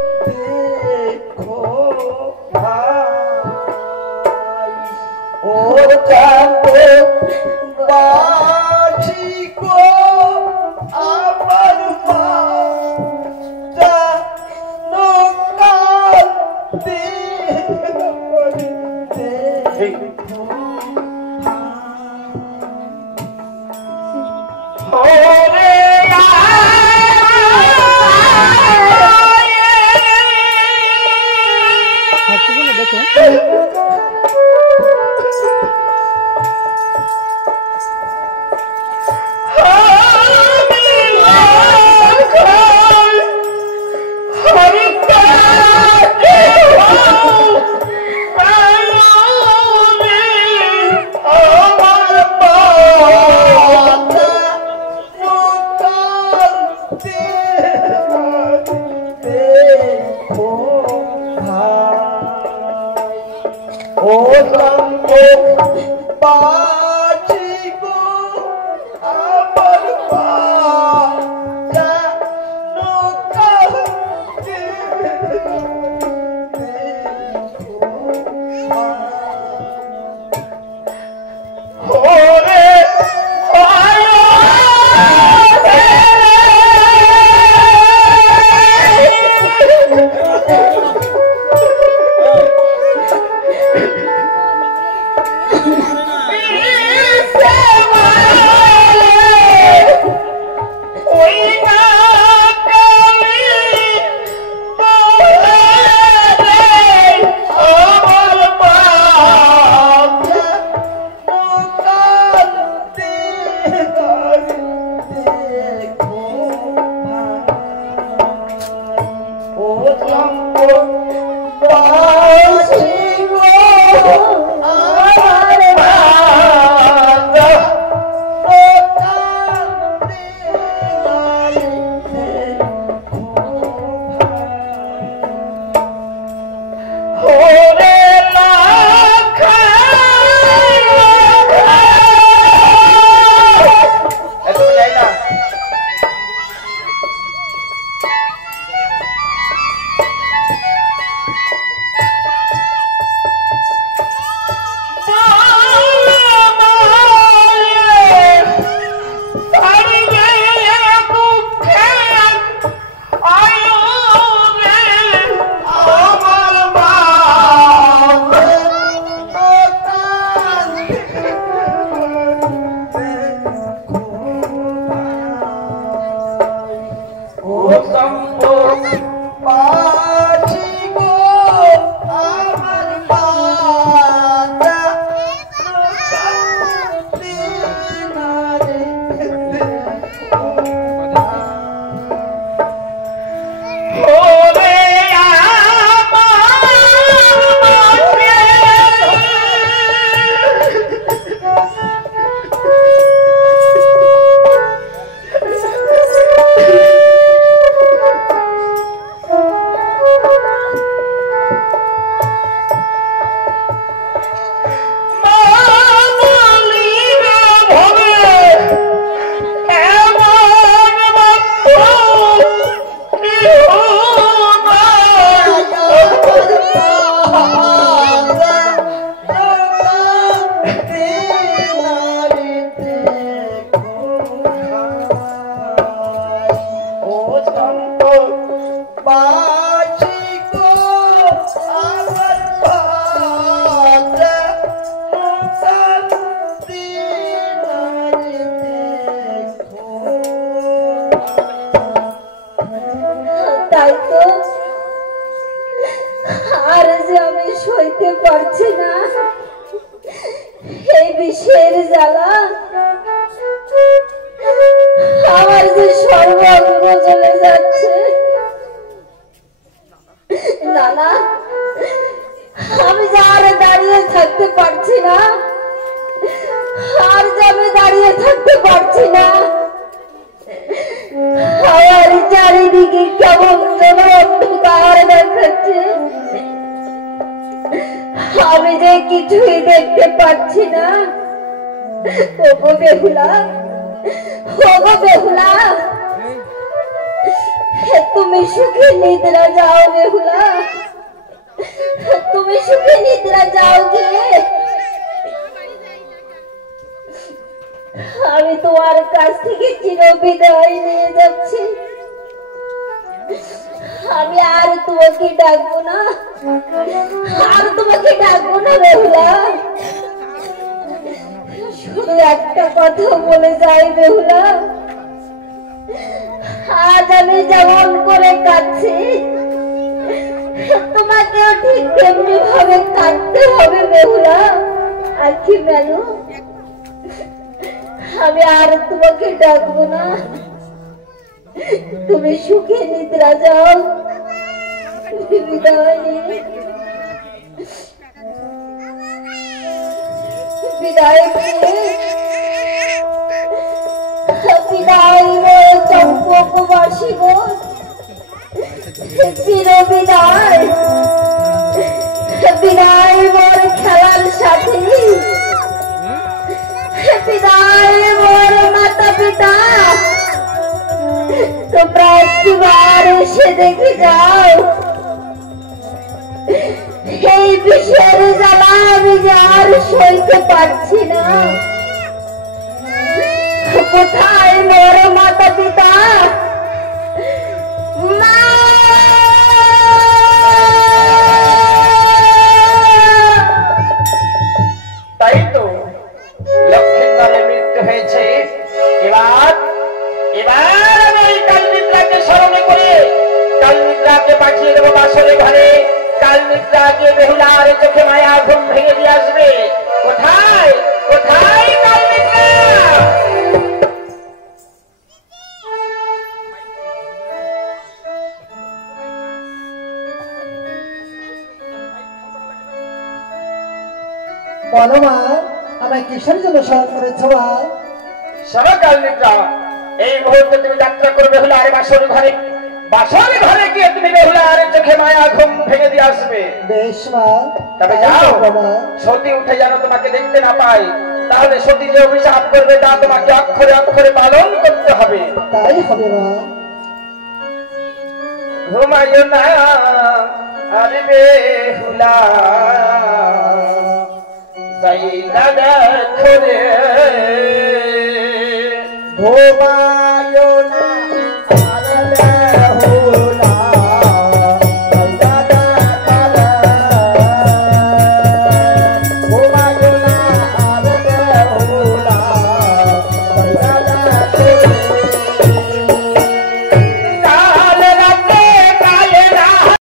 देखो भाई ओ जानो बाजी को आवर जानो काल देखो তুমি সুখে নিদ্রা যাও বেহুলা, তুমি সুখে নিদ্রা যাও গে। আমি তোমার কাছ থেকে চির বিদায় নিয়ে যাচ্ছি। আমি আর তোমাকে ডাকবো না, আর তোমাকে ডাকবো না বেহুলা। শুধু একটা কথা বলে যাই বেহুলা, আজ আমি যেমন করে কাঁদছি তোমাকেও ঠিক তেমনি ভাবে কাঁদতে হবে বেহুলা। আখি মেলো, আমি আর তোমাকে ডাকবো না, তুমি সুখে নিদ্রা যাও। বিদায় বিদায় বিদায় চম্পকবাসী গো, চির বিদায়। বিদায় মোর খেলার সাথী, বিদায় মোর মাতা পিতা। তোমরা একটিবার এসে দেখে যাও এই বিষের জ্বালা আমি যে আর সইতে পারছি না। কোথায় মোর মাতা পিতা? তাই তো লক্ষ্মীন্দরের মৃত্যু হয়েছে। এবার আমি কালনিদ্রাকে স্মরণে করে কালনিদ্রাকে পাঠিয়ে দেবো বাসরে ঘরে। কালনিদ্রাকে বেহুলার চোখে মায়া ঘুম ভেঙে দিয়ে আসবে। কোথায় কোথায় কালনিদ্রা? বলো মা, আমায় কিসের জন্য স্মরণ করেছ মা? শোনো কালনিদ্রা, এই মুহূর্তে তুমি যাত্রা করবে বেহুলার বাসর ঘরে। বাসর ঘরে গিয়ে তুমি বেহুলার চোখে মায়া ঘুম ভেঙে দিয়ে আসবে। বেশ মা, তবে যাও, সতী উঠে যেন তোমাকে দেখতে না পাই, তাহলে সতী যে অভিশাপ করবে তা তোমাকে অক্ষরে অক্ষরে পালন করতে হবে। তাই হবে মা। ঘুমাইও না আরে বেহুলা, যাইতা দেখো রে। ঘুমায়ো না